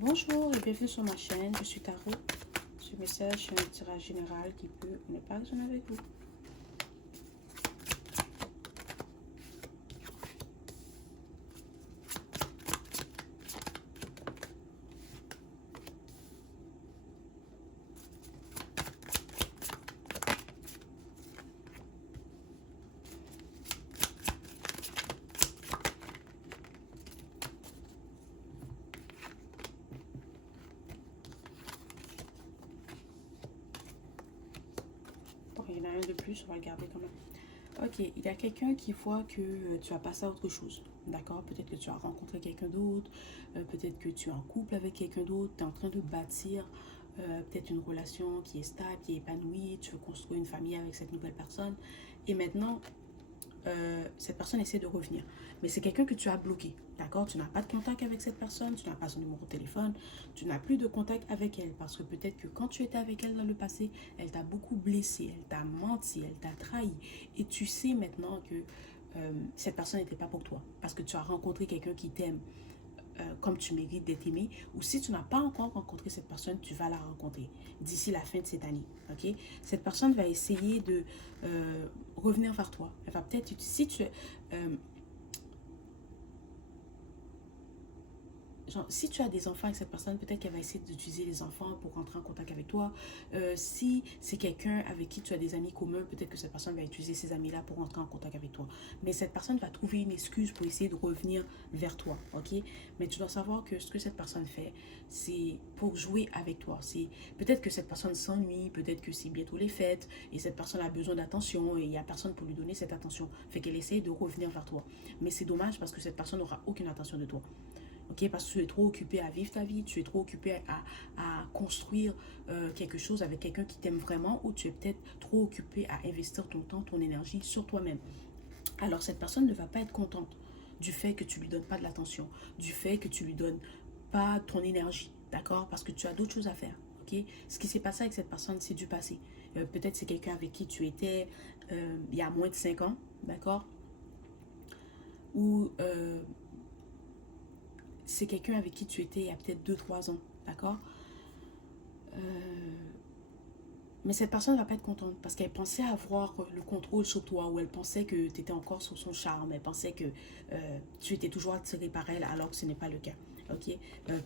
Bonjour et bienvenue sur ma chaîne, je suis Tarot. Ce message est un tirage général qui peut ne pas résonner avec vous. Bon, il y en a un de plus, on va le garder quand même. Ok, il y a quelqu'un qui voit que tu as passé à autre chose. D'accord? Peut-être que tu as rencontré quelqu'un d'autre, peut-être que tu es en couple avec quelqu'un d'autre, tu es en train de bâtir peut-être une relation qui est stable, qui est épanouie, tu veux construire une famille avec cette nouvelle personne. Et maintenant, cette personne essaie de revenir. Mais c'est quelqu'un que tu as bloqué, d'accord? Tu n'as pas de contact avec cette personne, tu n'as pas son numéro de téléphone, tu n'as plus de contact avec elle parce que peut-être que quand tu étais avec elle dans le passé, elle t'a beaucoup blessé, elle t'a menti, elle t'a trahi. Et tu sais maintenant que cette personne n'était pas pour toi parce que tu as rencontré quelqu'un qui t'aime, comme tu mérites d'être aimé, ou si tu n'as pas encore rencontré cette personne, tu vas la rencontrer d'ici la fin de cette année. Ok? Cette personne va essayer de revenir vers toi. Elle va peut-être, si tu genre, si tu as des enfants avec cette personne, peut-être qu'elle va essayer d'utiliser les enfants pour rentrer en contact avec toi. Si c'est quelqu'un avec qui tu as des amis communs, peut-être que cette personne va utiliser ces amis-là pour rentrer en contact avec toi. Mais cette personne va trouver une excuse pour essayer de revenir vers toi, ok? Mais tu dois savoir que ce que cette personne fait, c'est pour jouer avec toi. C'est peut-être que cette personne s'ennuie, peut-être que c'est bientôt les fêtes et cette personne a besoin d'attention et il n'y a personne pour lui donner cette attention. Fait qu'elle essaie de revenir vers toi. Mais c'est dommage parce que cette personne n'aura aucune attention de toi. Ok, parce que tu es trop occupé à vivre ta vie, tu es trop occupé à construire quelque chose avec quelqu'un qui t'aime vraiment, ou tu es peut-être trop occupé à investir ton temps, ton énergie sur toi-même. Alors cette personne ne va pas être contente du fait que tu lui donnes pas de l'attention, du fait que tu lui donnes pas ton énergie, d'accord? Parce que tu as d'autres choses à faire. Ok, ce qui s'est passé avec cette personne, c'est du passé. Peut-être c'est quelqu'un avec qui tu étais il y a moins de 5 ans, d'accord? Ou c'est quelqu'un avec qui tu étais il y a peut-être 2 3 ans, d'accord? Mais cette personne ne va pas être contente parce qu'elle pensait avoir le contrôle sur toi, ou elle pensait que tu étais encore sous son charme, elle pensait que tu étais toujours attiré par elle alors que ce n'est pas le cas. Ok,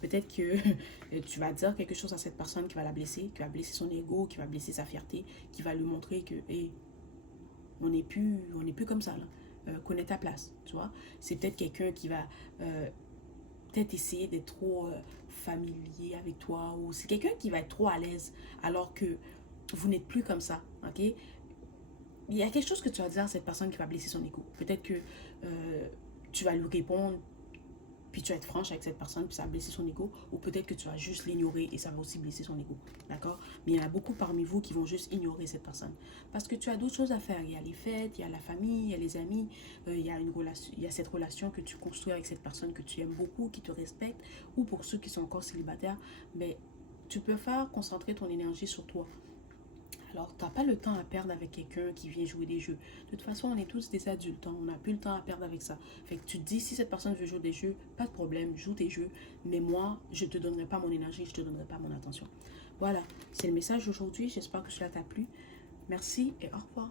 peut-être que tu vas dire quelque chose à cette personne qui va la blesser, qui va blesser son ego, qui va blesser sa fierté, qui va lui montrer que hey, on n'est plus comme ça là. Connais ta place, tu vois. C'est peut-être quelqu'un qui va peut-être essayer d'être trop familier avec toi, ou c'est quelqu'un qui va être trop à l'aise alors que vous n'êtes plus comme ça, ok? Il y a quelque chose que tu vas dire à cette personne qui va blesser son ego. Peut-être que tu vas lui répondre, puis tu vas être franche avec cette personne, puis ça va blesser son ego, ou peut-être que tu vas juste l'ignorer et ça va aussi blesser son ego, d'accord? Mais il y en a beaucoup parmi vous qui vont juste ignorer cette personne parce que tu as d'autres choses à faire. Il y a les fêtes, il y a la famille, il y a les amis, il y a une relation, il y a cette relation que tu construis avec cette personne que tu aimes beaucoup, qui te respecte, ou pour ceux qui sont encore célibataires, mais tu peux faire concentrer ton énergie sur toi. Alors, tu n'as pas le temps à perdre avec quelqu'un qui vient jouer des jeux. De toute façon, on est tous des adultes, hein. On n'a plus le temps à perdre avec ça. Fait que tu te dis, si cette personne veut jouer des jeux, pas de problème, joue tes jeux. Mais moi, je ne te donnerai pas mon énergie, je ne te donnerai pas mon attention. Voilà, c'est le message d'aujourd'hui. J'espère que cela t'a plu. Merci et au revoir.